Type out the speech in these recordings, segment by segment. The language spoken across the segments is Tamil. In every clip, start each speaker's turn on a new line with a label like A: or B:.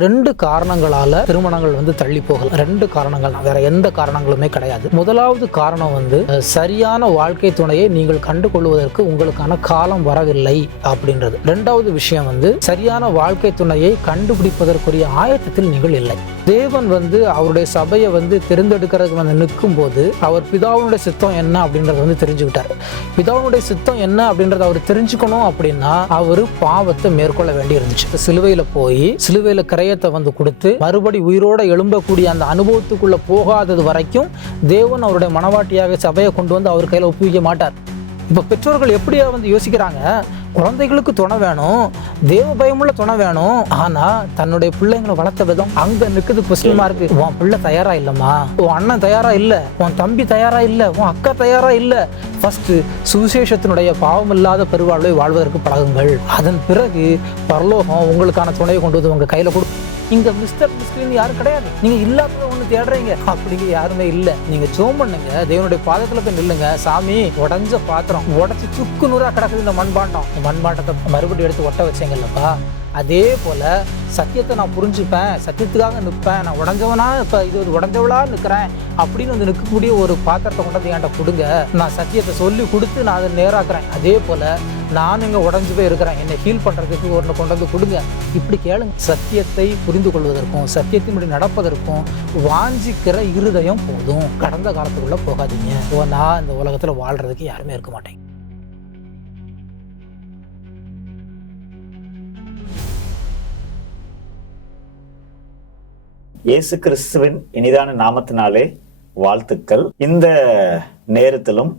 A: ரெண்டு காரணங்களால திருமணங்கள் வந்து தள்ளி போகலாம். ரெண்டு காரணங்கள் வேற எந்த காரணங்களுமே கிடையாது. முதலாவது காரணம் வந்து சரியான வாழ்க்கை துணையை நீங்கள் கண்டு கொள்வதற்கு உங்களுக்கான காலம் வரவில்லை அப்படின்றது. ரெண்டாவது விஷயம் வந்து சரியான வாழ்க்கை துணையை கண்டுபிடிப்பதற்குரிய ஆயத்தத்தில் நீங்கள் இல்லை. தேவன் வந்து அவருடைய சபையை வந்து தெரிந்தெடுக்கிறதுக்கு வந்து நிற்கும் போது அவர் பிதாவுடைய சித்தம் என்ன அப்படின்றத வந்து தெரிஞ்சுக்கிட்டார். பிதாவுடைய சித்தம் என்ன அப்படின்றத அவர் தெரிஞ்சுக்கணும் அப்படின்னா அவர் பாவத்தை மேற்கொள்ள வேண்டி இருந்துச்சு சிலுவையில் போய் சிலுவையில் கிரயத்தை வந்து கொடுத்து மறுபடி உயிரோட எழும்பக்கூடிய அந்த அனுபவத்துக்குள்ளே போகாதது வரைக்கும் தேவன் அவருடைய மனவாட்டியாக சபையை கொண்டு வந்து அவர் கையில் ஒப்புவிக்க மாட்டார். இப்போ பெற்றோர்கள் எப்படியா வந்து யோசிக்கிறாங்க? குழந்தைகளுக்கு துணை வேணும் தேவ பயமுள்ள துணை வேணும். ஆனா தன்னுடைய பிள்ளைங்களை வளர்த்த விதம் அங்க நிக்குது கொஸ்டின் இருக்கு உன் பிள்ளை தயாரா இல்லம்மா? உன் அண்ணன் தயாரா இல்ல? உன் தம்பி தயாரா இல்ல? உன் அக்கா தயாரா இல்ல? ஃபர்ஸ்ட் சுவிசேஷத்தினுடைய பாவம் இல்லாத பெருவாழ்வை வாழ்வதற்கு பழகுங்கள். அதன் பிறகு பரலோகம் உங்களுக்கான துணையை கொண்டு வந்து உங்க கையில கொடு. இங்க மிஸ்டர் மிஸ்கின்னு யாரும் கிடையாது. நீங்க இல்லாதத தேடுறீங்க. அப்படிங்க யாருமே இல்ல. நீங்க ஜோம் பண்ணுங்க. தேவனுடைய பாதத்துல போய் நில்லுங்க. சாமி உடஞ்ச பாத்திரம். உடச்சு சுக்கு நூறா கிடக்குது இந்த மண்பாண்டம். இந்த மண்பாண்டத்தை மறுபடியும் எடுத்து ஒட்ட வச்சீங்கல்லப்பா. அதே போல் சத்தியத்தை நான் புரிஞ்சுப்பேன் சத்தியத்துக்காக நிற்பேன் நான் உடஞ்சவனா இப்போ இது ஒரு உடஞ்சவளா நிற்கிறேன் அப்படின்னு வந்து நிற்கக்கூடிய ஒரு பாத்திரத்தை கொண்டு என்கிட்ட கொடுங்க. நான் சத்தியத்தை சொல்லி கொடுத்து நான் அதை நேராக்குறேன். அதே போல் நான் இங்கே உடஞ்சு போய் இருக்கிறேன். என்னை ஹீல் பண்ணுறதுக்கு ஒன்று கொண்டு வந்து கொடுங்க. இப்படி கேளுங்க. சத்தியத்தை புரிந்து கொள்வதற்கும் சத்தியத்தின்படி நடப்பதற்கும் வாஞ்சிக்கிற இருதயம் போதும். கடந்த காலத்துக்குள்ளே போகாதீங்க. ஓ நான் இந்த உலகத்தில் வாழ்கிறதுக்கு யாருமே இருக்க மாட்டேங்க
B: இயேசு கிறிஸ்துவின் இனிதான நாமத்தினாலே வாழ்த்துக்கள். இந்த நேரத்திலும்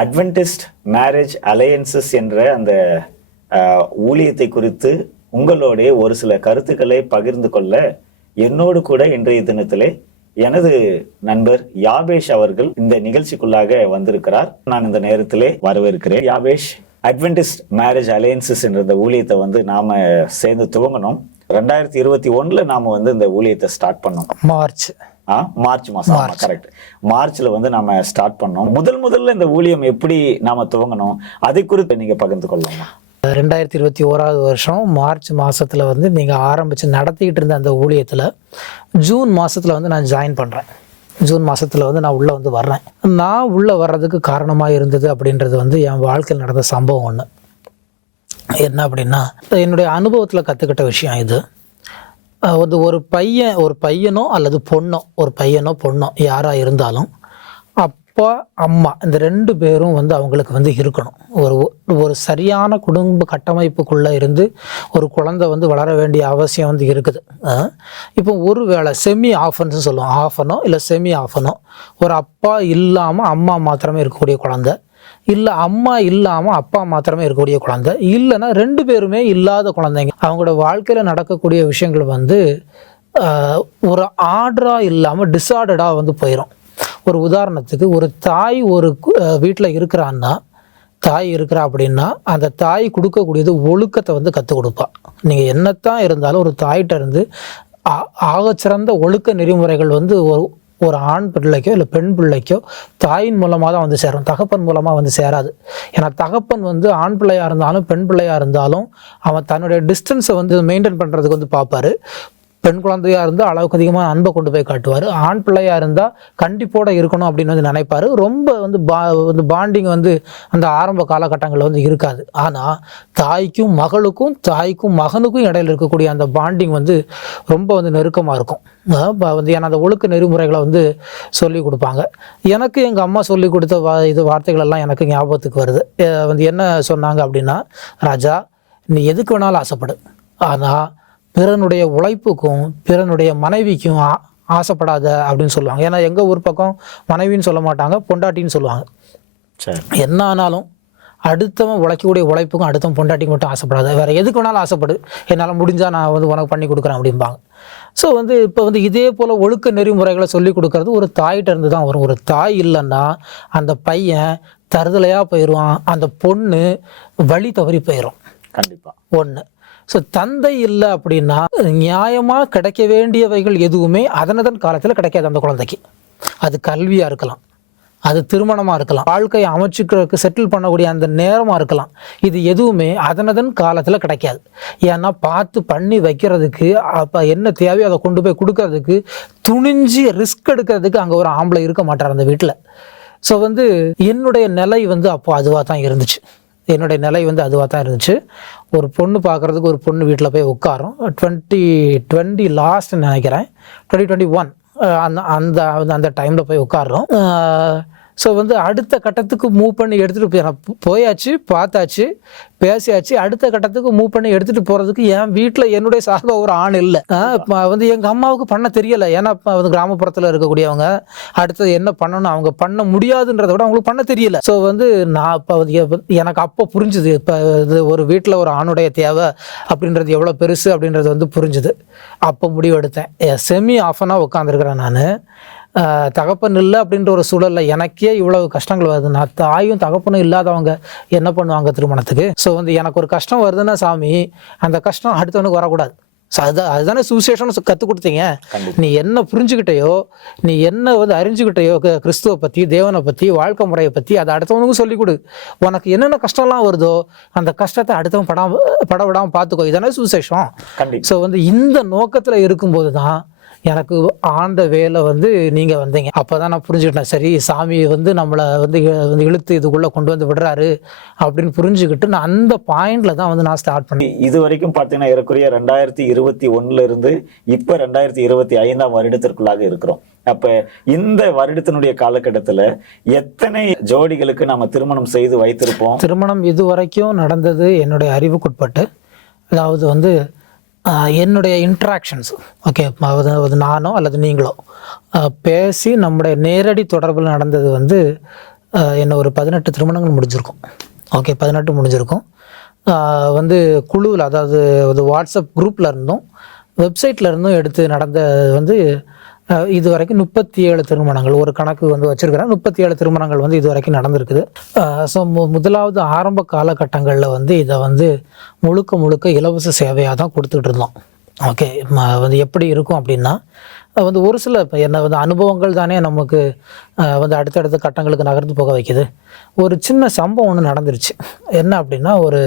B: அட்வென்டிஸ்ட் மேரேஜ் அலையன்சஸ் என்ற அந்த ஊழியத்தை குறித்து உங்களோட ஒரு சில கருத்துக்களை பகிர்ந்து கொள்ள என்னோடு கூட இன்றைய தினத்திலே எனது நண்பர் யாபேஷ் அவர்கள் இந்த நிகழ்ச்சிக்குள்ளாக வந்திருக்கிறார். நான் இந்த நேரத்திலே வரவேற்கிறேன். யாபேஷ் அட்வென்டிஸ்ட் மேரேஜ் அலையன்சஸ் என்ற இந்த ஊழியத்தை வந்து நாம சேர்ந்து துவங்கணும். ரெண்டாயிரத்தி இருபத்தி ஒண்ணுல நாம வந்து இந்த ஊழியத்தை ஸ்டார்ட் பண்ணோம்.
A: மார்ச்.
B: ஆ மார்ச் மாசம். கரெக்ட் மார்ச்ல வந்து நாம ஸ்டார்ட் பண்ணோம். முதல் முதல்ல இந்த ஊழியம் எப்படி நாம துவங்கணும் அதை குறித்து நீங்க பகிர்ந்து கொள்ளலாமா?
A: ரெண்டாயிரத்தி இருபத்தி ஓராவது வருஷம் மார்ச் மாசத்துல வந்து நீங்கள் ஆரம்பித்து நடத்திக்கிட்டு இருந்த அந்த ஊழியத்தில் ஜூன் மாசத்துல வந்து நான் ஜாயின் பண்ணுறேன் ஜூன் மாசத்துல வந்து நான் உள்ளே வந்து வர்றேன். நான் உள்ளே வர்றதுக்கு காரணமாக இருந்தது அப்படின்றது வந்து என் வாழ்க்கையில் நடந்த சம்பவம் ஒன்று என்ன அப்படின்னா என்னுடைய அனுபவத்தில் கற்றுக்கிட்ட விஷயம் இது. வந்து ஒரு பையன் ஒரு பையனோ அல்லது பொண்ணோ ஒரு பையனோ பொண்ணோ யாராக இருந்தாலும் அப்பா அம்மா இந்த ரெண்டு பேரும் வந்து அவங்களுக்கு வந்து இருக்கணும். ஒரு ஒரு சரியான குடும்ப கட்டமைப்புக்குள்ளே இருந்து ஒரு குழந்தை வந்து வளர வேண்டிய அவசியம் வந்து இருக்குது. இப்போ ஒரு வேளை செமி ஆஃபன்ஸ் சொல்லுவோம். ஆஃபனோ இல்லை செமி ஆஃபனோ ஒரு அப்பா இல்லாமல் அம்மா மாத்திரமே இருக்கக்கூடிய குழந்தை. இல்லை அம்மா இல்லாமல் அப்பா மாத்திரமே இருக்கக்கூடிய குழந்தை. இல்லைன்னா ரெண்டு பேருமே இல்லாத குழந்தைங்க. அவங்களோட வாழ்க்கையில் நடக்கக்கூடிய விஷயங்கள் வந்து ஒரு ஆர்டராக இல்லாமல் டிஸார்டடாக வந்து போயிடும் ஒரு உதாரணத்துக்கு ஒரு தாய் ஒரு வீட்டில் இருக்கிறான்னா தாய் இருக்கிறா அப்படின்னா அந்த தாய் கொடுக்கக்கூடியது ஒழுக்கத்தை வந்து கற்றுக் கொடுப்பா. நீங்கள் என்னத்தான் இருந்தாலும் ஒரு தாயிட்ட இருந்து ஆகச்சிறந்த ஒழுக்க நெறிமுறைகள் வந்து ஒரு ஒரு ஆண் பிள்ளைக்கோ இல்லை பெண் பிள்ளைக்கோ தாயின் மூலமாக தான் வந்து சேரும். தகப்பன் மூலமாக வந்து சேராது. ஏன்னா தகப்பன் வந்து ஆண் பிள்ளையாக இருந்தாலும் பெண் பிள்ளையாக இருந்தாலும் அவன் தன்னுடைய டிஸ்டன்ஸை வந்து மெயின்டைன் பண்ணுறதுக்கு வந்து பார்ப்பாரு. பெண் குழந்தையா இருந்தால் அளவுக்கு அதிகமாக அன்பை கொண்டு போய் காட்டுவார். ஆண் பிள்ளையாக இருந்தால் கண்டிப்போட இருக்கணும் அப்படின்னு வந்து நினைப்பாரு. ரொம்ப வந்து பா வந்து பாண்டிங் வந்து அந்த ஆரம்ப காலகட்டங்களில் வந்து இருக்காது. ஆனால் தாய்க்கும் மகளுக்கும் தாய்க்கும் மகனுக்கும் இடையில இருக்கக்கூடிய அந்த பாண்டிங் வந்து ரொம்ப வந்து நெருக்கமாக இருக்கும். வந்து ஏன்னா அந்த ஒழுக்க நெறிமுறைகளை வந்து சொல்லி கொடுப்பாங்க. எனக்கு எங்கள் அம்மா சொல்லி கொடுத்த வா இது வார்த்தைகள் எல்லாம் எனக்கு ஞாபகத்துக்கு வருது. வந்து என்ன சொன்னாங்க அப்படின்னா ராஜா நீ எதுக்கு வேணாலும் ஆசைப்படு. ஆனால் பிறனுடைய உழைப்புக்கும் பிறனுடைய மனைவிக்கும் ஆ- ஆசைப்படாத அப்படின்னு சொல்லுவாங்க. ஏன்னா எங்கள் ஊர் பக்கம் மனைவின்னு சொல்ல மாட்டாங்க பொண்டாட்டின்னு சொல்லுவாங்க.
B: சரி.
A: என்ன ஆனாலும் அடுத்தவன் உழைக்கக்கூடிய உழைப்புக்கும் அடுத்தவன் பொண்டாட்டிக்கு மட்டும் ஆசைப்படாத. வேற எதுக்கு வேணாலும் ஆசைப்படு. என்னால் முடிஞ்சா நான் வந்து உனக்கு பண்ணி கொடுக்குறேன் அப்படிம்பாங்க. ஸோ வந்து இப்போ வந்து இதே போல் ஒழுக்க நெறிமுறைகளை சொல்லி கொடுக்கறது ஒரு தாயிட்ட இருந்து தான் வரும். ஒரு தாய் இல்லைன்னா அந்த பையன் தருதலையாக போயிடுவான். அந்த பொண்ணு வழி தவறி போயிடும்
B: கண்டிப்பா.
A: ஒன்று ஸோ தந்தை இல்லை அப்படின்னா நியாயமாக கிடைக்க வேண்டியவைகள் எதுவுமே அதனதன் காலத்தில் கிடைக்காது அந்த குழந்தைக்கு. அது கல்வியாக இருக்கலாம். அது திருமணமாக இருக்கலாம். வாழ்க்கையை அமைச்சுக்கிறதுக்கு செட்டில் பண்ணக்கூடிய அந்த நேரமாக இருக்கலாம். இது எதுவுமே அதனதன் காலத்தில் கிடைக்காது. ஏன்னா பார்த்து பண்ணி வைக்கிறதுக்கு அப்போ என்ன தேவையோ அதை கொண்டு போய் கொடுக்கறதுக்கு துணிஞ்சு ரிஸ்க் எடுக்கிறதுக்கு அங்கே ஒரு ஆம்பளை இருக்க மாட்டார் அந்த வீட்டில். ஸோ வந்து என்னுடைய நிலை வந்து அப்போ அதுவாக தான் இருந்துச்சு. என்னுடைய நிலை வந்து அதுவாக தான் இருந்துச்சு. ஒரு பொண்ணு பார்க்குறதுக்கு ஒரு பொண்ணு வீட்டில் போய் உட்காரும். டுவெண்ட்டி டுவெண்ட்டி லாஸ்ட்னு நினைக்கிறேன். டுவெண்ட்டி டுவெண்ட்டி ஒன் அந்த அந்த அந்த- அந்த டைமில் போய் உட்காரோம் ஸோ வந்து அடுத்த கட்டத்துக்கு மூவ் பண்ணி எடுத்துகிட்டு போய் போயாச்சு பார்த்தாச்சு பேசியாச்சு அடுத்த கட்டத்துக்கு மூவ் பண்ணி எடுத்துகிட்டு போகிறதுக்கு என் வீட்டில் என்னுடைய சார்பாக ஒரு ஆண் இல்லை. வந்து எங்கள் அம்மாவுக்கு பண்ண தெரியலை. ஏன்னா வந்து கிராமப்புறத்தில் இருக்கக்கூடியவங்க அடுத்தது என்ன பண்ணணும் அவங்க பண்ண முடியாதுன்றத விட அவங்களுக்கு பண்ண தெரியல. ஸோ வந்து நான் இப்போ வந்து எனக்கு அப்போ புரிஞ்சுது. இப்போ இது ஒரு வீட்டில் ஒரு ஆணுடைய தேவை அப்படின்றது எவ்வளோ பெருசு அப்படின்றது வந்து புரிஞ்சுது. அப்போ முடிவெடுத்தேன். எடுத்தேன் செமி ஆஃபனாக உட்காந்துருக்குறேன் நான். தகப்பன் இல்லை அப்படின்ற ஒரு சூழலில் எனக்கே இவ்வளவு கஷ்டங்கள் வருது. நான் தாயும் தகப்பனும் இல்லாதவங்க என்ன பண்ணுவாங்க திருமணத்துக்கு? ஸோ வந்து எனக்கு ஒரு கஷ்டம் வருதுன்னா சாமி அந்த கஷ்டம் அடுத்தவனுக்கு வரக்கூடாது. ஸோ அதுதான் அதுதானே சுவிசேஷம்னு கற்றுக் கொடுத்தீங்க. நீ என்ன புரிஞ்சுக்கிட்டையோ நீ என்ன வந்து அறிஞ்சுக்கிட்டையோ கிறிஸ்துவை பற்றி தேவனை பற்றி வாழ்க்கை முறையை பற்றி அதை அடுத்தவனுக்கும் சொல்லிக் கொடு. உனக்கு என்னென்ன கஷ்டம்லாம் வருதோ அந்த கஷ்டத்தை அடுத்தவன் படாம பட விடாமல் பார்த்துக்கோ. இதானே சுவிசேஷம். ஸோ வந்து இந்த நோக்கத்தில் இருக்கும்போது தான் எனக்கு ஆண்ட வேலை வந்து நீங்கள் வந்தீங்க. அப்போ தான் நான் புரிஞ்சுக்கிட்டேன். சரி சாமி வந்து நம்மளை வந்து வந்து இழுத்து இதுக்குள்ளே கொண்டு வந்து விடுறாரு அப்படின்னு புரிஞ்சுக்கிட்டு நான் அந்த பாயிண்டில் தான் வந்து நான் ஸ்டார்ட் பண்ணேன்.
B: இது வரைக்கும் பார்த்தீங்கன்னா ஏறக்குறைய ரெண்டாயிரத்தி இருபத்தி ஒண்ணுல இருந்து இப்ப ரெண்டாயிரத்தி இருபத்தி ஐந்தாம் வருடத்திற்குள்ளாக இருக்கிறோம். அப்ப இந்த வருடத்தினுடைய காலகட்டத்துல எத்தனை ஜோடிகளுக்கு நம்ம திருமணம் செய்து வைத்திருப்போம்?
A: திருமணம் இது வரைக்கும் நடந்தது என்னுடைய அறிவுக்குட்பட்டு அதாவது வந்து என்னுடைய இன்ட்ராக்ஷன்ஸ் ஓகே அது நானோ அல்லது நீங்களோ. பேசி நம்முடைய நேரடி தொடர்பில் நடந்தது வந்து என்ன ஒரு பதினெட்டு திருமணங்கள் முடிஞ்சிருக்கும். ஓகே பதினெட்டு முடிஞ்சிருக்கும். வந்து குழுவில் அதாவது ஒரு வாட்ஸ்அப் குரூப்பில் இருந்தும் வெப்சைட்டில் இருந்தும் எடுத்து நடந்த வந்து இது வரைக்கும் முப்பத்தி ஏழு திருமணங்கள் ஒரு கணக்கு வந்து வச்சிருக்கிறேன் முப்பத்தி ஏழு திருமணங்கள் வந்து இது வரைக்கும் நடந்திருக்குது ஸோ முதலாவது ஆரம்ப காலகட்டங்களில் வந்து இதை வந்து முழுக்க முழுக்க இலவச சேவையாக தான் கொடுத்துட்டு இருந்தோம். ஓகே வந்து எப்படி இருக்கும் அப்படின்னா வந்து ஒரு சில இப்போ என்ன வந்து அனுபவங்கள் தானே நமக்கு வந்து அடுத்தடுத்த கட்டங்களுக்கு நகர்ந்து போக வைக்குது. ஒரு சின்ன சம்பவம் ஒன்று நடந்துருச்சு. என்ன அப்படின்னா ஒரு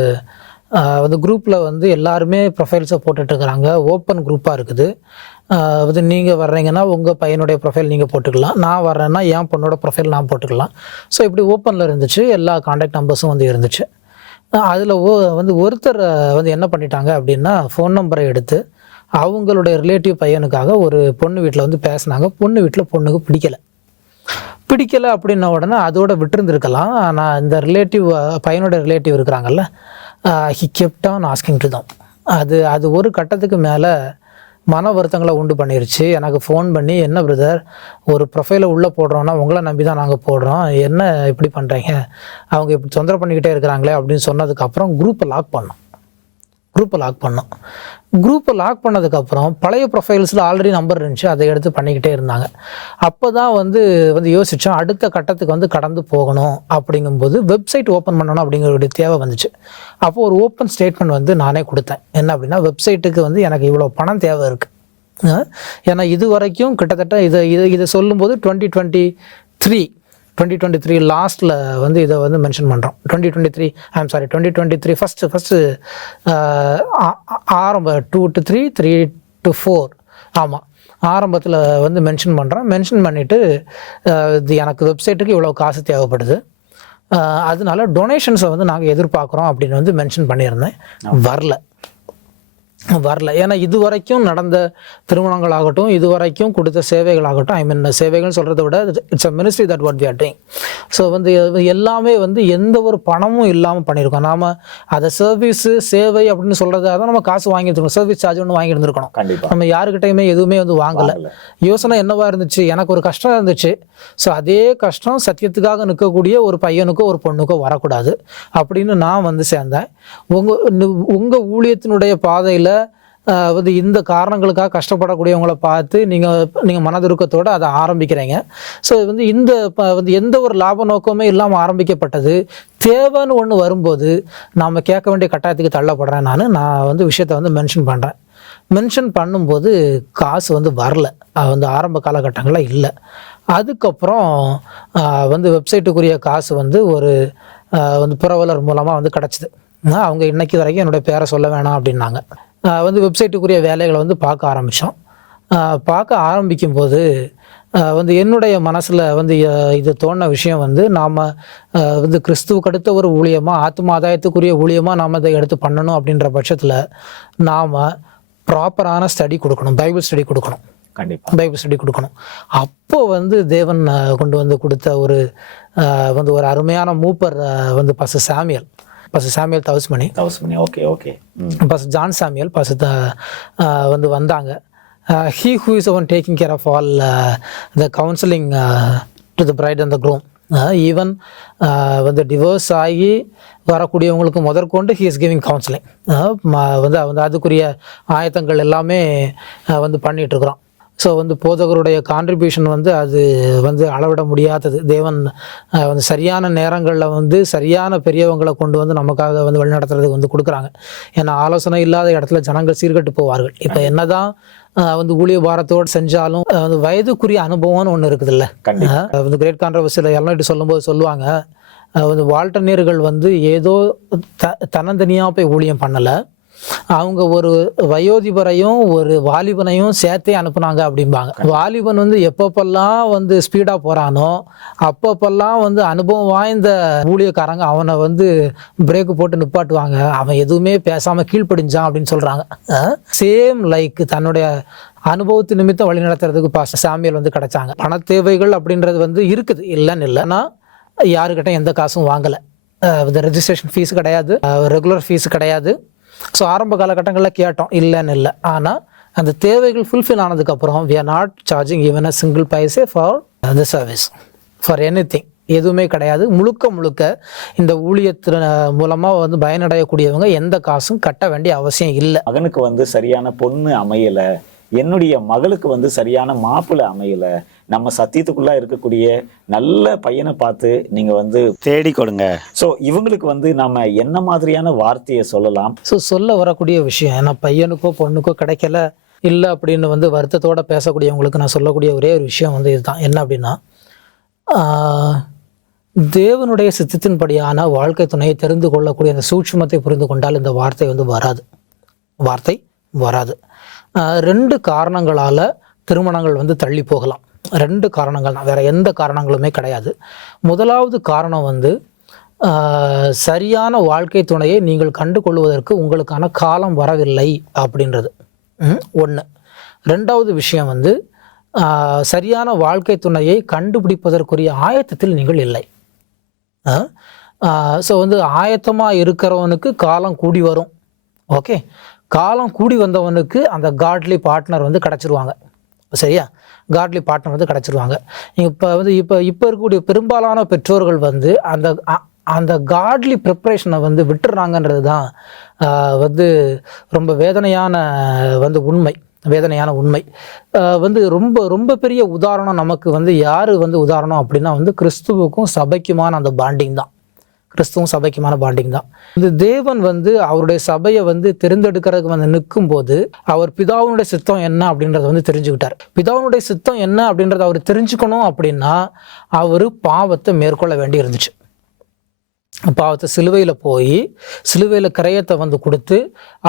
A: வந்து குரூப்பில் வந்து எல்லாருமே ப்ரொஃபைல்ஸை போட்டுட்ருக்குறாங்க ஓப்பன் குரூப்பாக இருக்குது. அது நீங்கள் வர்றீங்கன்னா உங்கள் பையனுடைய ப்ரொஃபைல் நீங்கள் போட்டுக்கலாம். நான் வர்றேன்னா என் பொண்ணோட ப்ரொஃபைல் நான் போட்டுக்கலாம். ஸோ இப்படி ஓப்பனில் இருந்துச்சு. எல்லா காண்டாக்ட் நம்பர்ஸும் வந்து இருந்துச்சு. அதில் ஓ வந்து ஒருத்தர் வந்து என்ன பண்ணிட்டாங்க அப்படின்னா ஃபோன் நம்பரை எடுத்து அவங்களுடைய ரிலேட்டிவ் பையனுக்காக ஒரு பொண்ணு வீட்டில் வந்து பேசினாங்க. பொண்ணு வீட்டில் பொண்ணுக்கு பிடிக்கலை. பிடிக்கல அப்படின்ன உடனே அதோட விட்டுருந்துருக்கலாம். ஆனால் இந்த ரிலேட்டிவ் பையனோட ரிலேட்டிவ் இருக்கிறாங்கல்ல ஹி கெப்டான் ஆஸ்கிங் டு தான் அது அது ஒரு கட்டத்துக்கு மேலே மன வருத்தங்களை உண்டு பண்ணிருச்சு. எனக்கு ஃபோன் பண்ணி என்ன பிரதர் ஒரு ப்ரொஃபைலை உள்ளே போடுறோன்னா உங்களை நம்பி தான் நாங்கள் போடுறோம். என்ன இப்படி பண்ணுறீங்க அவங்க இப்படி தொந்தரவு பண்ணிக்கிட்டே இருக்கிறாங்களே அப்படின்னு சொன்னதுக்கப்புறம் குரூப்பை லாக் பண்ணோம். குரூப்பை லாக் பண்ணோம். குரூப்பை லாக் பண்ணதுக்கப்புறம் பழைய ப்ரொஃபைல்ஸில் ஆல்ரெடி நம்பர் இருந்துச்சு அதை எடுத்து பண்ணிக்கிட்டே இருந்தாங்க. அப்போ தான் வந்து வந்து யோசித்தோம் அடுத்த கட்டத்துக்கு வந்து கடந்து போகணும் அப்படிங்கும்போது வெப்சைட் ஓப்பன் பண்ணணும் அப்படிங்கிற தேவை வந்துச்சு. அப்போ ஒரு ஓப்பன் ஸ்டேட்மெண்ட் வந்து நானே கொடுத்தேன். என்ன அப்படின்னா வெப்சைட்டுக்கு வந்து எனக்கு இவ்வளோ பணம் தேவை இருக்குது ஏன்னா இது வரைக்கும் கிட்டத்தட்ட இதை இதை இதை சொல்லும்போது twenty twenty three twenty twenty three லாஸ்ட்டில் வந்து இதை வந்து மென்ஷன் பண்ணுறோம் twenty twenty three I'm sorry twenty twenty three first first ஆரம்ப two two three three two four ஆமாம் ஆரம்பத்தில் வந்து மென்ஷன் பண்ணுறோம் மென்ஷன் பண்ணிவிட்டு இது எனக்கு வெப்சைட்டுக்கு இவ்வளோ காசு தேவைப்படுது. அதனால டொனேஷன்ஸை வந்து நாங்கள் எதிர்பார்க்குறோம் அப்படின்னு வந்து மென்ஷன் பண்ணியிருந்தேன். வரல. வரல. ஏன்னா இது வரைக்கும் நடந்த திருமணங்களாகட்டும் இது வரைக்கும் கொடுத்த சேவைகளாகட்டும் ஐ மீன் சேவைகள் சொல்கிறத விட it's a ministry that what we are doing so வந்து எல்லாமே வந்து எந்த ஒரு பணமும் இல்லாமல் பண்ணியிருக்கோம். நாம் அதை சர்வீஸு சேவை அப்படின்னு சொல்கிறத தான் நம்ம காசு வாங்கியிருக்கோம் சர்வீஸ் சார்ஜ் ஒன்று வாங்கி இருந்திருக்கணும்
B: கண்டிப்பா.
A: நம்ம யாருக்கிட்டையுமே எதுவுமே வந்து வாங்கலை. யோசனை என்னவா இருந்துச்சு? எனக்கு ஒரு கஷ்டம் இருந்துச்சு. ஸோ அதே கஷ்டம் சத்தியத்துக்காக நிற்கக்கூடிய ஒரு பையனுக்கோ ஒரு பொண்ணுக்கோ வரக்கூடாது. அப்படின்னு நான் வந்து சேர்ந்தேன். உங்கள் உங்கள் ஊழியத்தினுடைய பாதையில் வந்து இந்த காரணங்களுக்காக கஷ்டப்படக்கூடியவங்களை பார்த்து நீங்கள் நீங்கள் மனதுருக்கத்தோடு அதை ஆரம்பிக்கிறீங்க. ஸோ வந்து இந்த வந்து எந்த ஒரு லாப நோக்கமே இல்லாமல் ஆரம்பிக்கப்பட்டது. தேவைன்னு ஒன்று வரும்போது நாம் கேட்க வேண்டிய கட்டாயத்துக்கு தள்ளப்படுறேன் நான். நான் வந்து விஷயத்த வந்து மென்ஷன் பண்ணுறேன் மென்ஷன் பண்ணும்போது காசு வந்து வரல. அது வந்து ஆரம்ப காலகட்டங்களில் இல்லை. அதுக்கப்புறம் வந்து வெப்சைட்டுக்குரிய காசு வந்து ஒரு வந்து புரவலர் மூலமாக வந்து கிடச்சிது. அவங்க இன்னைக்கு வரைக்கும் என்னுடைய பேரை சொல்ல வேணாம் அப்படின்னாங்க. வந்து வெப்சைட்டுக்குரிய வேலைகளை வந்து பார்க்க ஆரம்பித்தோம் பார்க்க ஆரம்பிக்கும்போது ஆஹ், வந்து என்னுடைய மனசில் வந்து இது தோணின விஷயம் வந்து நாம் வந்து கிறிஸ்துவுக்கு அடுத்த ஒரு ஊழியமாக ஆத்ம ஆதாயத்துக்குரிய ஊழியமாக நாம் இதை எடுத்து பண்ணணும் அப்படின்ற பட்சத்தில் நாம் ப்ராப்பரான ஸ்டடி கொடுக்கணும். பைபிள் ஸ்டடி கொடுக்கணும்.
B: கண்டிப்பா.
A: பைபிள் ஸ்டடி கொடுக்கணும். அப்போ வந்து தேவன் கொண்டு வந்து கொடுத்த ஒரு வந்து ஒரு அருமையான மூப்பர் வந்து பசு சாமியல். பசு சாமியல் தவஸ்மணி
B: தவஸ் பண்ணி ஓகே ஓகே.
A: பசு ஜான் சாமியல் பசு வந்து வந்தாங்க. He who is one taking care of all the counselling to the bride and the groom even வந்து டிவோர்ஸ் ஆகி வரக்கூடியவங்களுக்கு முதற்கொண்டு ஹி இஸ் கிவிங் கவுன்சிலிங் வந்து வந்து அதுக்குரிய ஆயத்தங்கள் எல்லாமே வந்து பண்ணிட்டு இருக்கிறோம். ஸோ வந்து போதகருடைய கான்ட்ரிபியூஷன் வந்து அது வந்து அளவிட முடியாதது. தேவன் வந்து சரியான நேரங்களில் வந்து சரியான பெரியவங்களை கொண்டு வந்து நமக்காக வந்து வழிநடத்துறதுக்கு வந்து கொடுக்குறாங்க. ஏன்னா ஆலோசனை இல்லாத இடத்துல ஜனங்கள் சீர்கெட்டு போவார்கள். இப்போ என்னதான் வந்து ஊழிய பாரத்தோடு செஞ்சாலும் வந்து வயதுக்குரிய அனுபவம்னு ஒன்று இருக்குதுல்ல.
B: கண்டிப்பா.
A: அஹ், வந்து கிரேட் கான்ட்ரவர்சியில் எல்லாம் சொல்லும்போது சொல்லுவாங்க வந்து வால்டனியர்கள் வந்து ஏதோ த தன்னந்தனியாக போய் ஊழியம் பண்ணலை. அவங்க ஒரு வயோதிபரையும் ஒரு வாலிபனையும் சேர்த்தே அனுப்புனாங்க அப்படிம்பாங்க. வாலிபன் வந்து எப்பப்பெல்லாம் வந்து ஸ்பீடாக போகிறானோ அப்பப்பெல்லாம் வந்து அனுபவம் வாய்ந்த ஊழியக்காரங்க அவனை வந்து பிரேக் போட்டு நிப்பாட்டுவாங்க. அவன் எதுவுமே பேசாமல் கீழ்ப்படிஞ்சான் அப்படின்னு சொல்கிறாங்க சேம் லைக் தன்னுடைய அனுபவத்து நிமித்தம் வழி நடத்துறதுக்கு பாஸ்டர் சாமியல் வந்து கிடைச்சாங்க. பண தேவைகள் அப்படின்றது வந்து இருக்குது. இல்லைன்னு இல்லைன்னா யாருக்கிட்ட எந்த காசும் வாங்கலை. இந்த ரெஜிஸ்ட்ரேஷன் ஃபீஸ் கிடையாது. ரெகுலர் ஃபீஸ் கிடையாது. ஸோ ஆரம்ப காலகட்டங்களில் கேட்டோம் இல்லைன்னு இல்லை. ஆனால் அந்த தேவைகள் ஃபுல்ஃபில் ஆனதுக்கப்புறம் we are not charging even a single paise for the service for anything எதுவுமே கிடையாது. முழுக்க முழுக்க இந்த ஊழியத்தின் மூலமாக வந்து பயனடையக்கூடியவங்க எந்த காசும் கட்ட வேண்டிய அவசியம் இல்லை.
B: அவனுக்கு வந்து சரியான பொண்ணு அமையலை. என்னுடைய மகளுக்கு வந்து சரியான மாப்பிள்ளை அமையல. நம்ம சத்தியத்துக்குள்ள இருக்கக்கூடிய நல்ல பையனை பார்த்து நீங்க வந்து தேடி கொடுங்க. ஸோ இவங்களுக்கு வந்து நாம என்ன மாதிரியான வார்த்தையை சொல்லலாம்?
A: ஸோ சொல்ல வரக்கூடிய விஷயம் ஏன்னா பையனுக்கோ பொண்ணுக்கோ கிடைக்கல இல்லை அப்படின்னு வந்து வருத்தத்தோட பேசக்கூடியவங்களுக்கு நான் சொல்லக்கூடிய ஒரே ஒரு விஷயம் வந்து இதுதான். என்ன அப்படின்னா தேவனுடைய சித்தத்தின்படியான வாழ்க்கை துணையை தெரிந்து கொள்ளக்கூடிய அந்த சூட்சுமத்தை புரிந்து கொண்டால் இந்த வார்த்தை வந்து வராது. வார்த்தை வராது. ரெண்டு காரணங்களால் திருமணங்கள் வந்து தள்ளி போகலாம். ரெண்டு காரணங்கள் தான். வேறு எந்த காரணங்களுமே கிடையாது. முதலாவது காரணம் வந்து சரியான வாழ்க்கை துணையை நீங்கள் கண்டு கொள்வதற்கு உங்களுக்கான காலம் வரவில்லை அப்படின்றது. ஒன்று ரெண்டாவது விஷயம் வந்து சரியான வாழ்க்கை துணையை கண்டுபிடிப்பதற்குரிய ஆயத்தத்தில் நீங்கள் இல்லை. ஸோ வந்து ஆயத்தமாக இருக்கிறவனுக்கு காலம் கூடி வரும். ஓகே? காலம் கூடி வந்தவனுக்கு அந்த காட்லி பார்ட்னர் வந்து கிடச்சிருவாங்க. சரியா? காட்லி பார்ட்னர் வந்து கிடச்சிருவாங்க. இப்போ வந்து இப்போ இப்போ இருக்கக்கூடிய பெரும்பாலான பெற்றோர்கள் வந்து அந்த அந்த காட்லி ப்ரிப்ரேஷனை வந்து விட்டுறாங்கன்றது தான் வந்து ரொம்ப வேதனையான வந்து உண்மை. வேதனையான உண்மை. வந்து ரொம்ப ரொம்ப பெரிய உதாரணம் நமக்கு வந்து யார் வந்து உதாரணம் அப்படின்னா வந்து கிறிஸ்துவுக்கும் சபைக்குமான அந்த பாண்டிங் தான். கிறிஸ்துவும் சபைக்குமான பாண்டிங் தான். இந்த தேவன் வந்து அவருடைய சபையை வந்து தெரிந்தெடுக்கிறதுக்கு வந்து நிற்கும் போது அவர் பிதாவுனுடைய சித்தம் என்ன அப்படின்றத வந்து தெரிஞ்சுக்கிட்டார். பிதாவுனுடைய சித்தம் என்ன அப்படின்றத அவர் தெரிஞ்சுக்கணும் அப்படின்னா அவர் பாவத்தை மேற்கொள்ள வேண்டி இருந்துச்சு. பாவத்தை சிலுவையில் போய் சிலுவையில் கிரயத்தை வந்து கொடுத்து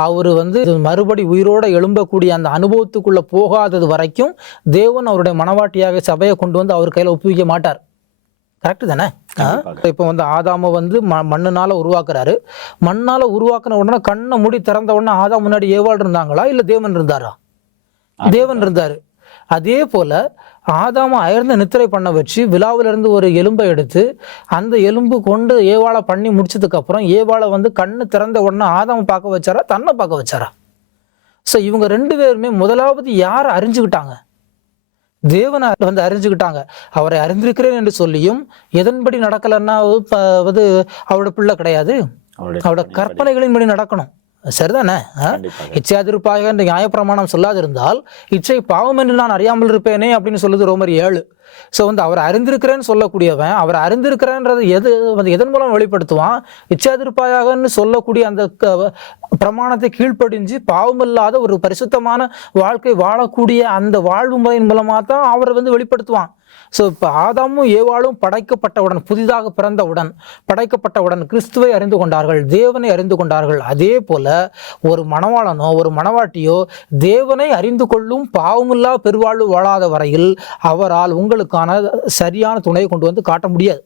A: அவர் வந்து மறுபடி உயிரோடு எழும்பக்கூடிய அந்த அனுபவத்துக்குள்ளே போகாதது வரைக்கும் தேவன் அவருடைய மனவாட்டியாக சபையை கொண்டு வந்து அவர் கையில் ஒப்புவிக்க மாட்டார். கரெக்டு தானே. இப்போ வந்து ஆதாம வந்து ம மண்ணுனால உருவாக்குறாரு. மண்ணால உருவாக்குன உடனே கண்ணை மூடி திறந்த உடனே ஆதாம் முன்னாடி ஏவாள் இருந்தாங்களா? இல்ல தேவன் இருந்தாரா? தேவன் இருந்தாரு. அதே போல ஆதாம அயர்ந்த நித்திரை பண்ண வச்சு விழாவில இருந்து ஒரு எலும்பை எடுத்து அந்த எலும்பு கொண்டு ஏவாளை பண்ணி முடிச்சதுக்கு அப்புறம் ஏவாளை வந்து கண்ணு திறந்த உடனே ஆதாம பார்க்க வச்சாரா? தன்னை பார்க்க வச்சாரா? ஸோ இவங்க ரெண்டு பேருமே முதலாவது யாரை அறிஞ்சுக்கிட்டாங்க? தேவனை வந்து அறிஞ்சுக்கிட்டாங்க. அவரை அறிந்திருக்கிறேன் என்று சொல்லியும் எதன்படி நடக்கலைன்னா வந்து அவரோட பிள்ளை கிடையாது. அவரோட கற்பனைகளின்படி நடக்கணும். சரிதானே. இச்சையாதிருப்பாக என்று நியாயப்பிரமாணம் சொல்லாதிருந்தால் இச்சை பாவம் என்று நான் அறியாமல் இருப்பேனே அப்படின்னு சொல்லுது ரோமர் ஏழு. ஸோ வந்து அவர் அறிந்திருக்கிறேன்னு சொல்லக்கூடியவன் அவர் அறிந்திருக்கிறேன்றது எது வந்து எதன் மூலம் வெளிப்படுத்துவான்? இச்சாதிருப்பாயாகன்னு சொல்லக்கூடிய அந்த பிரமாணத்தை கீழ்ப்படிஞ்சு பாவமில்லாத ஒரு பரிசுத்தமான வாழ்க்கை வாழக்கூடிய அந்த வாழ்வு முறையின் மூலமாக தான் அவரை வந்து வெளிப்படுத்துவான். ஸோ இப்போ ஆதாமும் ஏவாளும் படைக்கப்பட்டவுடன் புதிதாக பிறந்தவுடன் படைக்கப்பட்டவுடன் கிறிஸ்துவை அறிந்து கொண்டார்கள் தேவனை அறிந்து கொண்டார்கள். அதே போல ஒரு மணவாளனோ ஒரு மணவாட்டியோ தேவனை அறிந்து கொள்ளும் பாவமில்லா பெருவாழ்வு வாழாத வரையில் அவரால் உங்கள் உங்களுக்கான சரியான துணையை கொண்டு வந்து காட்ட முடியாது.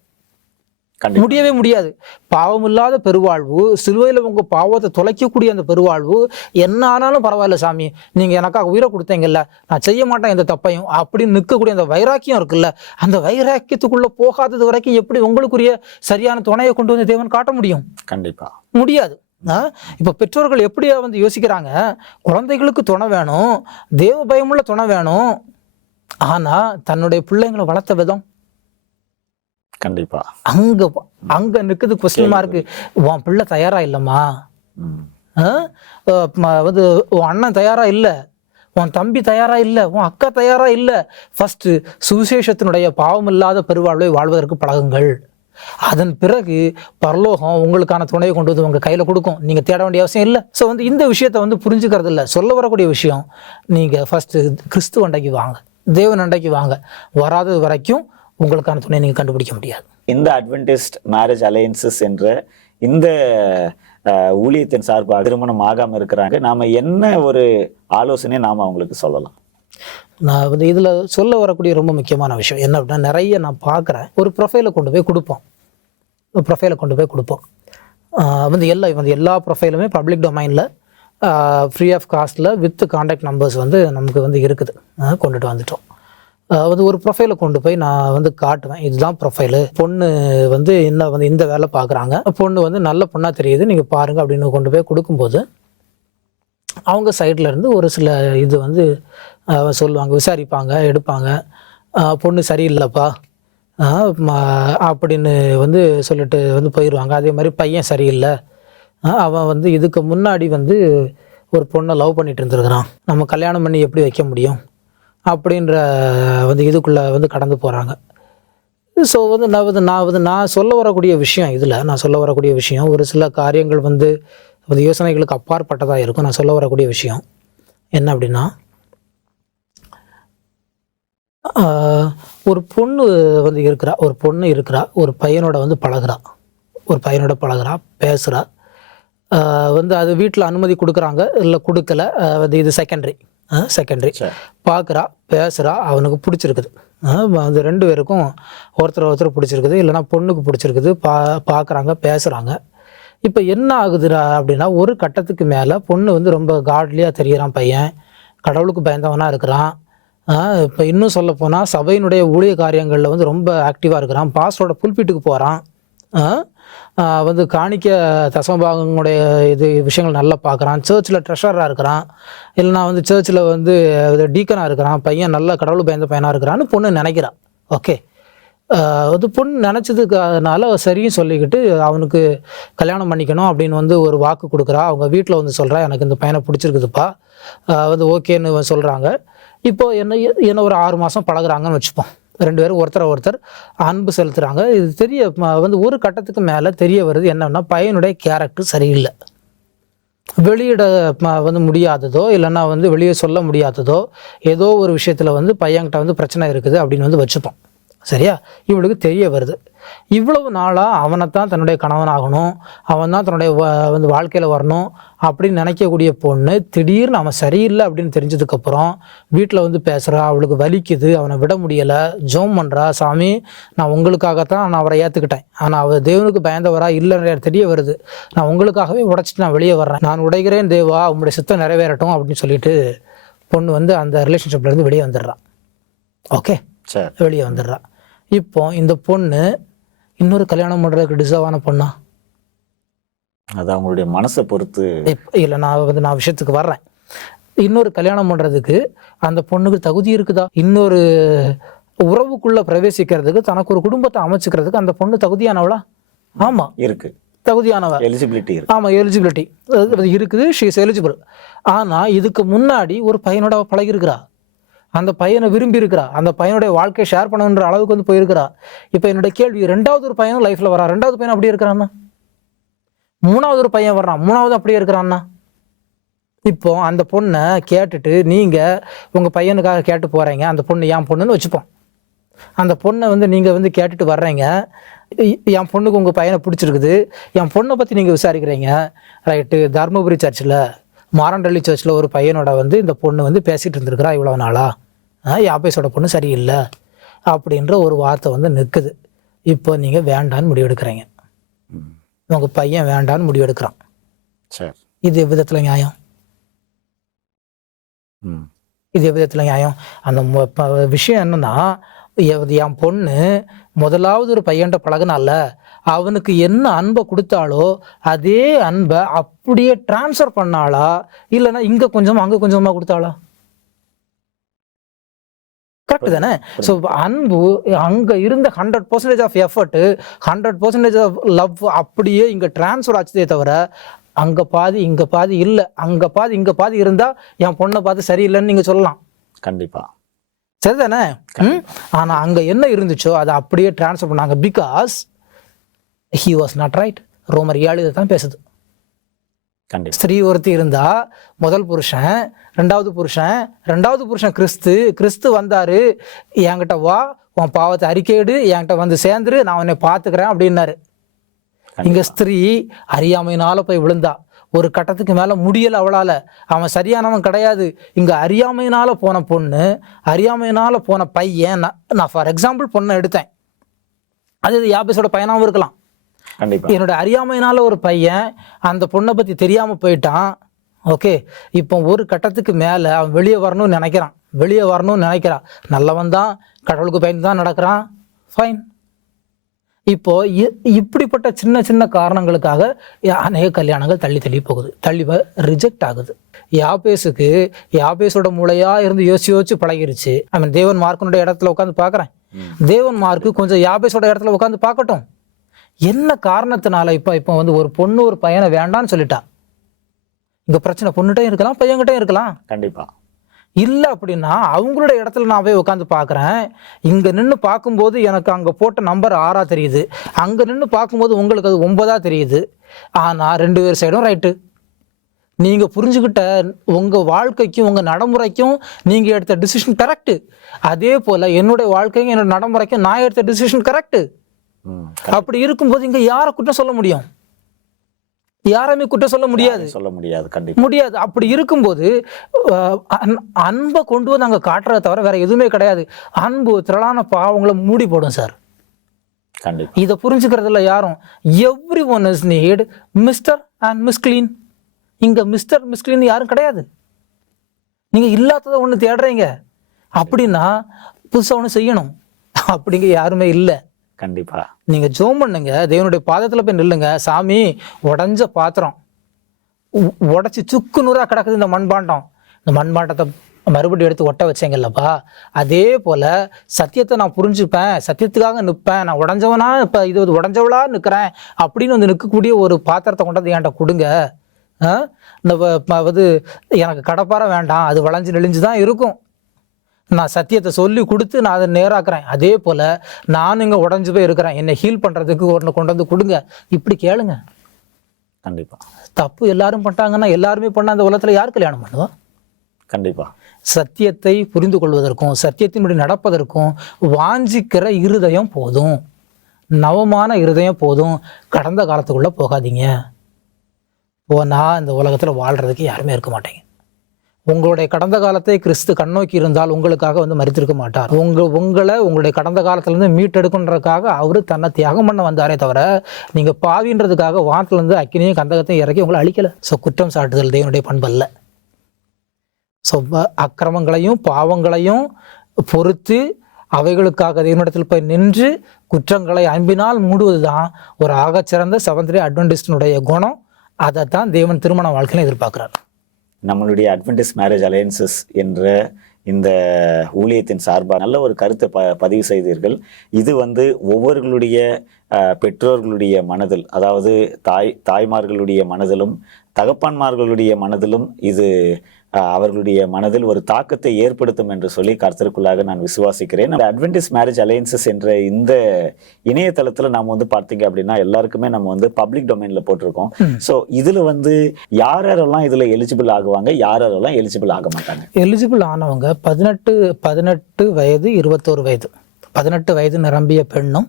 A: முடியவே முடியாது. பாவமில்லாத பெருவாழ்வு சிலுவையில் உங்க பாவத்தை தொலைக்கக்கூடிய அந்த பெருவாழ்வு என்ன ஆனாலும் பரவாயில்ல சாமி. நீங்க எனக்காக உயிரை கொடுத்தீங்கல்ல நான் செய்ய மாட்டேன் இந்த தப்பையும். அப்படின்னு நிற்கக்கூடிய அந்த வைராக்கியம் இருக்குல்ல அந்த வைராக்கியத்துக்குள்ள போகாதது வரைக்கும் எப்படி உங்களுக்குரிய சரியான துணையை கொண்டு வந்து தேவன் காட்ட முடியும்?
B: கண்டிப்பா.
A: முடியாது? இப்ப பெற்றோர்கள் எப்படியா வந்து யோசிக்கிறாங்க? குழந்தைகளுக்கு துணை வேணும் தேவ பயமுள்ள துணை வேணும் ஆனா தன்னுடைய பிள்ளைங்களை வளர்த்த விதம்.
B: கண்டிப்பா.
A: அங்க அங்க நிக்குது கொஸ்டின் மார்க்கு உன் பிள்ளை தயாரா இல்லம்மா? வந்து உன் அண்ணன் தயாரா இல்ல? உன் தம்பி தயாரா இல்ல? உன் அக்கா தயாரா இல்ல? ஃபர்ஸ்ட் சுவிசேஷத்தினுடைய பாவம் இல்லாத பெருவாழ்வை வாழ்வதற்கு பழகுங்கள். அதன் பிறகு பரலோகம் உங்களுக்கான துணையை கொண்டு வந்து உங்க கையில கொடுக்கும். நீங்க தேட வேண்டிய அவசியம் இல்லை. ஸோ வந்து இந்த விஷயத்தை வந்து புரிஞ்சுக்கிறது இல்லை சொல்ல வரக்கூடிய விஷயம் நீங்க ஃபர்ஸ்ட் கிறிஸ்து அண்டைக்கு வாங்க. தேவன் அண்டைக்கு வாங்க. வராதது வரைக்கும் உங்களுக்கான துணையை நீங்க கண்டுபிடிக்க முடியாது.
B: இந்த அட்வென்டிஸ்ட் மேரேஜ் அலையன்சஸ் என்ற இந்த ஊழியத்தின் சார்பாக திருமணம் ஆகாம இருக்கிறாங்க. நாம என்ன ஒரு ஆலோசனை நாம அவங்களுக்கு சொல்லலாம்?
A: நான் வந்து இதில் சொல்ல வரக்கூடிய ரொம்ப முக்கியமான விஷயம் என்ன அப்படின்னா நிறைய நான் பார்க்குறேன். ஒரு ப்ரொஃபைலை கொண்டு போய் கொடுப்போம். ஒரு ப்ரொஃபைலை கொண்டு போய் கொடுப்போம். வந்து எல்லா வந்து எல்லா ப்ரொஃபைலுமே பப்ளிக் டொமைனில் ஃப்ரீ ஆஃப் காஸ்ட்டில் வித் காண்டாக்ட் நம்பர்ஸ் வந்து நமக்கு வந்து இருக்குது. கொண்டுட்டு வந்துட்டோம். வந்து ஒரு ப்ரொஃபைலை கொண்டு போய் நான் வந்து காட்டுவேன். இதுதான் ப்ரொஃபைலு பொண்ணு வந்து என்ன வந்து இந்த வேலை பார்க்குறாங்க. பொண்ணு வந்து நல்ல பொண்ணாக தெரியுது. நீங்கள் பாருங்கள் அப்படின்னு கொண்டு போய் கொடுக்கும்போது அவங்க சைடில் இருந்து ஒரு சில இது வந்து சொல்லுவாங்க. விசாரிப்பாங்க எடுப்பாங்க. பொண்ணு சரியில்லைப்பா. அப்படின்னு வந்து சொல்லிட்டு வந்து போயிடுவாங்க அதே மாதிரி பையன் சரியில்லை. அவன் வந்து இதுக்கு முன்னாடி வந்து ஒரு பொண்ணை லவ் பண்ணிட்டு இருந்திருக்கிறான் நம்ம கல்யாணம் பண்ணி எப்படி வைக்க முடியும் அப்படின்ற வந்து இதுக்குள்ளே வந்து கடந்து போகிறாங்க ஸோ வந்து நான் வந்து நான் வந்து நான் சொல்ல வரக்கூடிய விஷயம் இதில் நான் சொல்ல வரக்கூடிய விஷயம் ஒரு சில காரியங்கள் வந்து வந்து யோசனைகளுக்கு அப்பாற்பட்டதாக இருக்கும். நான் சொல்ல வரக்கூடிய விஷயம் என்ன அப்படின்னா ஒரு பொண்ணு வந்து இருக்கிறா ஒரு பொண்ணு இருக்கிறா ஒரு பையனோட வந்து பழகுறா ஒரு பையனோட பழகுறா பேசுகிறா வந்து அது வீட்டில் அனுமதி கொடுக்குறாங்க. இல்லை கொடுக்கல. வந்து இது செகண்டரி செகண்டரி. பார்க்குறா பேசுகிறா அவனுக்கு பிடிச்சிருக்குது. அந்த ரெண்டு பேருக்கும் ஒருத்தர் ஒருத்தர் பிடிச்சிருக்குது. இல்லைன்னா பொண்ணுக்கு பிடிச்சிருக்குது. பா பார்க்குறாங்க பேசுகிறாங்க இப்போ என்ன ஆகுதுடா அப்படின்னா ஒரு கட்டத்துக்கு மேலே பொண்ணு வந்து ரொம்ப காட்லியாக தெரிகிறான் பையன். கடவுளுக்கு பயந்தவனாக இருக்கிறான். இப்போ இன்னும் சொல்ல போனால் சபையினுடைய ஊழிய காரியங்களில் வந்து ரொம்ப ஆக்டிவாக இருக்கிறான். பாஸ்டரோட புல்பிட்டுக்கு போகிறான் வந்து காணிக்க தசமபாகங்களுடைய இது விஷயங்கள் நல்லா பார்க்குறான். சர்ச்சில் ட்ரெஷராக இருக்கிறான். இல்லைனா வந்து சர்ச்சில் வந்து டீக்கனாக இருக்கிறான். பையன் நல்ல கடவுள் பயந்த பையனாக இருக்கிறான்னு பொண்ணு நினைக்கிறான். ஓகே அது பொண்ணு நினச்சதுக்கானால சரியும் சொல்லிக்கிட்டு அவனுக்கு கல்யாணம் பண்ணிக்கணும் அப்படின்னு வந்து ஒரு வாக்கு கொடுக்குறா. அவங்க வீட்டில் வந்து சொல்கிறா எனக்கு இந்த பையனை பிடிச்சிருக்குதுப்பா. வந்து ஓகேன்னு சொல்கிறாங்க இப்போது என்ன என்ன ஒரு ஆறு மாதம் பழகுறாங்கன்னு வச்சுப்போம். ரெண்டு பேரும் ஒருத்தரை ஒருத்தர் அன்பு செலுத்துகிறாங்க இது தெரிய வந்து ஒரு கட்டத்துக்கு மேலே தெரிய வருது என்னென்னா பையனுடைய கேரக்டர் சரியில்லை. வெளியிட வந்து முடியாததோ இல்லைன்னா வந்து வெளியே சொல்ல முடியாததோ ஏதோ ஒரு விஷயத்தில் வந்து பையன்கிட்ட வந்து பிரச்சனை இருக்குது அப்படின்னு வந்து வச்சுப்போம். சரியா? இவளுக்கு தெரிய வருது. இவ்வளவு நாளாக அவனைத்தான் தன்னுடைய கணவனாகணும் அவன் தான் தன்னுடைய வந்து வாழ்க்கையில் வரணும் அப்படின்னு நினைக்கக்கூடிய பொண்ணு திடீர்னு அவன் சரியில்லை அப்படின்னு தெரிஞ்சதுக்கப்புறம் வீட்டில் வந்து பேசுகிறா அவளுக்கு வலிக்குது அவனை விட முடியலை ஜோம் பண்ணுறா சாமி நான் உங்களுக்காகத்தான் நான் அவரை ஏற்றுக்கிட்டேன் ஆனால் அவர் தேவனுக்கு பயந்தவரா இல்லைன்ற தெரிய வருது. நான் உங்களுக்காகவே உடைச்சிட்டு நான் வெளியே வர்றேன். நான் உடைகிறேன் தேவா உங்களுடைய சித்தம் நிறைவேறட்டும் அப்படின்னு சொல்லிட்டு பொண்ணு வந்து அந்த ரிலேஷன்ஷிப்லேருந்து வெளியே வந்துடுறான் ஓகே
B: சரி.
A: வெளியே வந்துடுறா. இப்போ இந்த பொண்ணு இன்னொரு கல்யாணம் பண்ணுறதுக்கு டிசர்வான பொண்ணா?
B: அது அவங்களுடைய மனசை பொறுத்து
A: இல்லை நான் வந்து நான் விஷயத்துக்கு வர்றேன். இன்னொரு கல்யாணம் பண்ணுறதுக்கு அந்த பொண்ணுக்கு தகுதி இருக்குதா? இன்னொரு உறவுக்குள்ள பிரவேசிக்கிறதுக்கு தனக்கு ஒரு குடும்பத்தை அமைச்சுக்கிறதுக்கு அந்த பொண்ணு தகுதியானவளா? ஆமாம்
B: இருக்கு.
A: தகுதியானவ.
B: எலிஜிபிலிட்டி
A: ஆமாம் எலிஜிபிலிட்டி இருக்குது ஷீ இஸ் எலிஜிபிள் ஆனால் இதுக்கு முன்னாடி ஒரு பையனோட அவ பழகியிருக்கிறா. அந்த பையனை விரும்பி இருக்கிறா அந்த பையனுடைய வாழ்க்கையை ஷேர் பண்ணணுன்ற அளவுக்கு வந்து போயிருக்கிறா. இப்போ என்னுடைய கேள்வி ரெண்டாவது ஒரு பையனும் லைஃப்பில் வரா? ரெண்டாவது பையன் அப்படியே இருக்கிறான்னா? மூணாவது ஒரு பையன் வர்றான். மூணாவது அப்படியே இருக்கிறான்னா? இப்போ அந்த பொண்ணை கேட்டுட்டு நீங்கள் உங்கள் பையனுக்காக கேட்டு போகிறீங்க அந்த பொண்ணு என் பொண்ணுன்னு வச்சுப்போம். அந்த பொண்ணை வந்து நீங்கள் வந்து கேட்டுட்டு வர்றீங்க. என் பொண்ணுக்கு உங்கள் பையனை பிடிச்சிருக்குது. என் பொண்ணை பற்றி நீங்கள் விசாரிக்கிறீங்க. ரைட்டு. தர்மபுரி சர்ச்சில் மாரண்டள்ளி சர்ச்சில் ஒரு பையனோட வந்து இந்த பொண்ணு வந்து பேசிகிட்டு இருந்திருக்கிறா இவ்வளோ நாளா. யாபேஸோட பொண்ணு சரியில்லை. அப்படின்ற ஒரு வார்த்தை வந்து நிற்குது. இப்போ நீங்கள் வேண்டான்னு முடிவெடுக்கிறீங்க.
B: ம்.
A: உங்கள் பையன் வேண்டான்னு முடிவெடுக்கிறான்.
B: சரி.
A: இது விதத்தில் நியாயம்? இது விதத்தில் நியாயம்? அந்த விஷயம் என்னன்னா என் பொண்ணு முதலாவது ஒரு பையன்ட்ட பழகுனால அவனுக்கு என்ன அன்பை கொடுத்தாலோ அதே அன்பை அப்படியே ட்ரான்ஸ்ஃபர் பண்ணாளா இல்லைன்னா இங்க கொஞ்சம் அங்க கொஞ்சமா கொடுத்தாளா? கரெக்ட் தானே ஸோ அன்பு அங்க இருந்த hundred percentage of effort hundred percentage of love அப்படியே இங்க டிரான்ஸ்ஃபர் ஆச்சுதே தவிர அங்க பாதி இங்க பாதி இல்லை. அங்க பாதி இங்க பாதி இருந்தா என் பொண்ணை பார்த்து சரியில்லைன்னு நீங்க சொல்லலாம்.
B: கண்டிப்பா.
A: சரிதானே? ம்? ஆனா அங்க என்ன இருந்துச்சோ அதை அப்படியே ட்ரான்ஸ்ஃபர் பண்ணாங்க because he was not right ரோமர் ஏழு தான் பேசுது.
B: கண்டிப்பா.
A: ஸ்திரீ ஒருத்தி இருந்தா முதல் புருஷன் ரெண்டாவது புருஷன் ரெண்டாவது புருஷன் கிறிஸ்து கிறிஸ்து வந்தாரு என்கிட்ட வா உன் பாவத்தை அறிக்கையிடு என்கிட்ட வந்து சேர்ந்துரு நான் உன்னை பார்த்துக்கிறேன் அப்படின்னாரு. இங்க ஸ்திரீ அறியாமையினால போய் விழுந்தா. ஒரு கட்டத்துக்கு மேல முடியல அவளால. அவன் சரியானவன் கிடையாது. இங்க அறியாமையினால போன பொண்ணு அறியாமையினால போன பையன் நான் நான் ஃபார் எக்ஸாம்பிள் பொண்ணை எடுத்தேன். அது யாபேஸோட பையனாவும் இருக்கலாம்.
B: கண்டிப்பா.
A: என்னோட அறியாமையினால ஒரு பையன் அந்த பொண்ணை பத்தி தெரியாம போயிட்டான். ஓகே? இப்போ ஒரு கட்டத்துக்கு மேல அவன் வெளியே வரணும்னு நினைக்கிறான். வெளியே வரணும்னு நினைக்கிறான். நல்லவன் தான் கடவுளுக்கு பயந்து தான் நடக்கிறான். ஃபைன் இப்போ இப்படிப்பட்ட சின்ன சின்ன காரணங்களுக்காக அநேக கல்யாணங்கள் தள்ளி தள்ளி போகுது. தள்ளி ரிஜெக்ட் ஆகுது. யாபேஸுக்கு யாபேஸோட மூளையா இருந்து யோசிச்சு யோசிச்சு பழகிருச்சு. ஐ மீன் தேவன் மார்க்கனுடைய இடத்துல உட்காந்து பார்க்கறேன். தேவன் மார்க்கு கொஞ்சம் யாபேஸோட இடத்துல உட்காந்து பார்க்கட்டும். என்ன காரணத்தினால இப்போ இப்போ வந்து ஒரு பொண்ணு ஒரு பையனை வேண்டான்னு சொல்லிட்டா? இங்க பிரச்சனை பொண்ணுகிட்டையும் இருக்கலாம் பையன்கிட்டையும் இருக்கலாம்.
B: கண்டிப்பா.
A: இல்லை அப்படின்னா அவங்களோட இடத்துல நான் போய் உட்காந்து பார்க்குறேன் இங்கே நின்று பார்க்கும்போது எனக்கு அங்கே போட்ட நம்பர் ஆறா தெரியுது. அங்கே நின்று பார்க்கும்போது உங்களுக்கு அது ஒன்பதா தெரியுது. ஆனால் ரெண்டு பேர் சைடும் ரைட்டு. நீங்கள் புரிஞ்சுக்கிட்ட உங்கள் வாழ்க்கைக்கும் உங்கள் நடைமுறைக்கும் நீங்கள் எடுத்த டிசிஷன் கரெக்டு அதே போல் என்னுடைய வாழ்க்கைக்கும் என்னோட நடைமுறைக்கும் நான் எடுத்த டிசிஷன் கரெக்டு அப்படி இருக்கும்போது இங்கே யாரை குற்றம் சொல்ல முடியும்? யாரையுமே குற்றம் சொல்ல முடியாது.
B: சொல்ல முடியாது கண்டிப்பா.
A: முடியாது. அப்படி இருக்கும்போது அன்பை கொண்டு வந்து அங்கே காட்டுறத தவிர வேற எதுவுமே கிடையாது. அன்பு திரளான பாவங்களை மூடி போடும் சார்.
B: கண்டிப்பா.
A: இதை புரிஞ்சுக்கிறதுல யாரும் everyone is neat mister and miss clean இங்கே மிஸ்டர் மிஸ் கிளீன் யாரும் கிடையாது. நீங்கள் இல்லாததை ஒன்று தேடுறீங்க. அப்படின்னா புதுசாக ஒன்று செய்யணும். அப்படிங்க யாருமே இல்லை.
B: கண்டிப்பா.
A: நீங்க ஜோம் பண்ணுங்க தேவனுடைய பாதத்துல போய் நில்லுங்க. சாமி உடஞ்ச பாத்திரம். உடச்சி சுக்கு நூறா கிடக்குது இந்த மண்பாண்டம். இந்த மண்பாண்டத்தை மறுபடியும் எடுத்து ஒட்ட வச்சேங்கல்லப்பா. அதே போல சத்தியத்தை நான் புரிஞ்சுப்பேன் சத்தியத்துக்காக நிற்பேன் நான் உடஞ்சவனா இப்ப இது வந்து உடஞ்சவளா நிற்கிறேன் அப்படின்னு வந்து நிற்கக்கூடிய ஒரு பாத்திரத்தை கொண்டாந்து என்கிட்ட கொடுங்க. இந்த எனக்கு கடப்பார வேண்டாம். அது வளைஞ்சு நெளிஞ்சு தான் இருக்கும். நான் சத்தியத்தை சொல்லி கொடுத்து நான் அதை நேராக்குறேன். அதே போல் நான் இங்கே உடஞ்சு போய் இருக்கிறேன். என்னை ஹீல் பண்ணுறதுக்கு ஒன்று கொண்டு வந்து கொடுங்க. இப்படி கேளுங்க.
B: கண்டிப்பா.
A: தப்பு எல்லாரும் பண்ணிட்டாங்கன்னா எல்லாருமே பண்ண அந்த உலகத்தில் யார் கல்யாணம் பண்ணுவா?
B: கண்டிப்பா.
A: சத்தியத்தை புரிந்து கொள்வதற்கும் சத்தியத்தின்படி நடப்பதற்கும் வாஞ்சிக்கிற இருதயம் போதும். நவமான இருதயம் போதும். கடந்த காலத்துக்குள்ளே போகாதீங்க. போனா இந்த உலகத்தில் வாழ்கிறதுக்கு யாருமே இருக்க மாட்டீங்க. உங்களுடைய கடந்த காலத்தை கிறிஸ்து கண்ணோக்கி இருந்தால் உங்களுக்காக வந்து மறித்திருக்க மாட்டார். உங்க உங்களை உங்களுடைய கடந்த காலத்திலேருந்து மீட்டெடுக்கணுன்றதுக்காக அவர் தன்னை தியாகம் பண்ண வந்தாரே தவிர நீங்கள் பாவின்றதுக்காக வானத்திலேருந்து அக்கினியும் கந்தகத்தையும் இறக்கி உங்களை அழிக்கல. ஸோ குற்றம் சாட்டுதல் தேவனுடைய பண்பல்ல ஸோ அக்கிரமங்களையும் பாவங்களையும் பொறுத்து அவைகளுக்காக தேவனிடத்தில் போய் நின்று குற்றங்களை அன்பினால் மூடுவது தான் ஒரு ஆகச்சிறந்த செவன்த் டே அட்வென்டிஸ்டினுடைய குணம். அதை தான் தேவன் திருமண வாழ்க்கையில எதிர்பார்க்கிறார்.
B: நம்மளுடைய அட்வென்டிஸ் மேரேஜ் அலையன்சஸ் என்ற இந்த ஊழியத்தின் சார்பாக நல்ல ஒரு கருத்தை ப பதிவு செய்தீர்கள். இது வந்து ஒவ்வொருகளுடைய பெற்றோர்களுடைய மனதில் அதாவது தாய் தாய்மார்களுடைய மனதிலும் தகப்பன்மார்களுடைய மனதிலும் இது அவர்களுடைய மனதில் ஒரு தாக்கத்தை ஏற்படுத்தும் என்று சொல்லி கருத்திற்குள்ளாக நான் விசுவாசிக்கிறேன். அட்வென்டிஸ் மேரேஜ் அலையன்சஸ் என்ற இந்த இணையதளத்துல நாம வந்து பார்த்தீங்க அப்படின்னா எல்லாருக்குமே நம்ம வந்து பப்ளிக் டொமைன்ல போட்டிருக்கோம். ஸோ இதுல வந்து யார் யாரெல்லாம் இதுல எலிஜிபிள் ஆகுவாங்க? யார் யாரெல்லாம் எலிஜிபிள் ஆக மாட்டாங்க?
A: எலிஜிபிள் ஆனவங்க பதினெட்டு பதினெட்டு வயது இருபத்தோரு வயது. பதினெட்டு வயது நிரம்பிய பெண்ணும்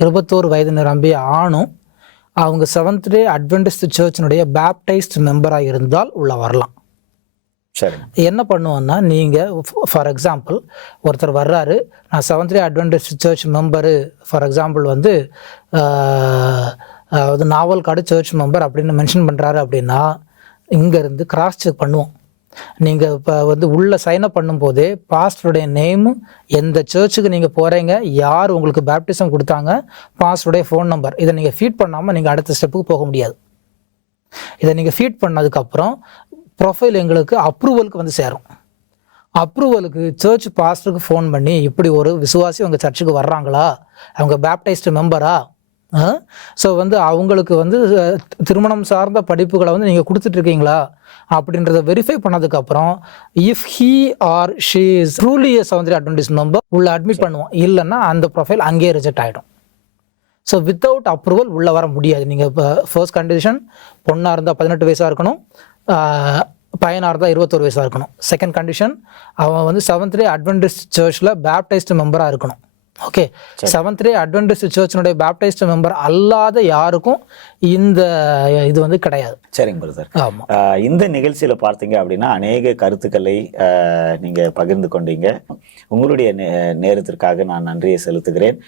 A: இருபத்தோரு வயது நிரம்பிய ஆணும் அவங்க செவன்த் டே அட்வென்டிஸ்ட் சர்ச்சினுடைய பேப்டைஸ்ட் மெம்பராக இருந்தால் உள்ள வரலாம்.
B: சரிங்க
A: என்ன பண்ணுவோன்னா நீங்கள் ஃபார் எக்ஸாம்பிள் ஒருத்தர் வர்றாரு நான் seventh day Adventist church member for example வந்து அதாவது நாவல் காடு சர்ச் மெம்பர் அப்படின்னு மென்ஷன் பண்ணுறாரு அப்படின்னா இங்கேருந்து கிராஸ் செக் பண்ணுவோம். நீங்கள் இப்போ வந்து உள்ளே சைன் அப் பண்ணும்போதே பாஸ்டருடைய நேமு எந்த சர்ச்சுக்கு நீங்கள் போகிறீங்க யார் உங்களுக்கு பேப்டிசம் கொடுத்தாங்க பாஸ்டருடைய ஃபோன் நம்பர் இதை நீங்கள் ஃபீட் பண்ணாமல் நீங்கள் அடுத்த ஸ்டெப்புக்கு போக முடியாது. இதை நீங்கள் ஃபீட் பண்ணதுக்கப்புறம் ப்ரொஃபைல் எங்களுக்கு அப்ரூவலுக்கு வந்து சேரும். அப்ரூவலுக்கு சர்ச் பாஸ்டருக்கு ஃபோன் பண்ணி இப்படி ஒரு விசுவாசி உங்கள் சர்ச்சுக்கு வர்றாங்களா? அவங்க பேப்டைஸ்டு மெம்பரா ஸோ வந்து அவங்களுக்கு வந்து திருமணம் சார்ந்த படிப்புகளை வந்து நீங்கள் கொடுத்துட்ருக்கீங்களா அப்படின்றத வெரிஃபை பண்ணதுக்கப்புறம் if he or she is truly a Soundari Adventist member உள்ள அட்மிட் பண்ணுவோம். இல்லைன்னா அந்த ப்ரொஃபைல் அங்கேயே ரிஜெக்ட் ஆகிடும் ஸோ வித்தவுட் அப்ரூவல் உள்ளே வர முடியாது. நீங்கள் இப்போ ஃபர்ஸ்ட் கண்டிஷன் பொண்ணாக இருந்தால் பதினெட்டு வயசாக இருக்கணும். பையனாக இருந்தால் இருபத்தொரு வயசாக இருக்கணும். செகண்ட் கண்டிஷன் அவன் வந்து செவன்த் டே அட்வென்டிஸ்ட் சர்ச்சில் பேப்டைஸ்டு மெம்பராக இருக்கணும். ஓகே செவன்த் டே அட்வென்டிஸ்ட் சர்ச்சினுடைய பேப்டைஸ்டு மெம்பர் அல்லாத யாருக்கும் இந்த இது வந்து கிடையாது.
B: சரிங்க பிரதர்
A: ஆமாம்
B: இந்த நிகழ்ச்சியில பார்த்தீங்க அப்படின்னா அநேக கருத்துக்களை ஆஹ் நீங்க பகிர்ந்து கொண்டீங்க. உங்களுடைய நேரத்திற்காக நான் நன்றியை செலுத்துகிறேன்.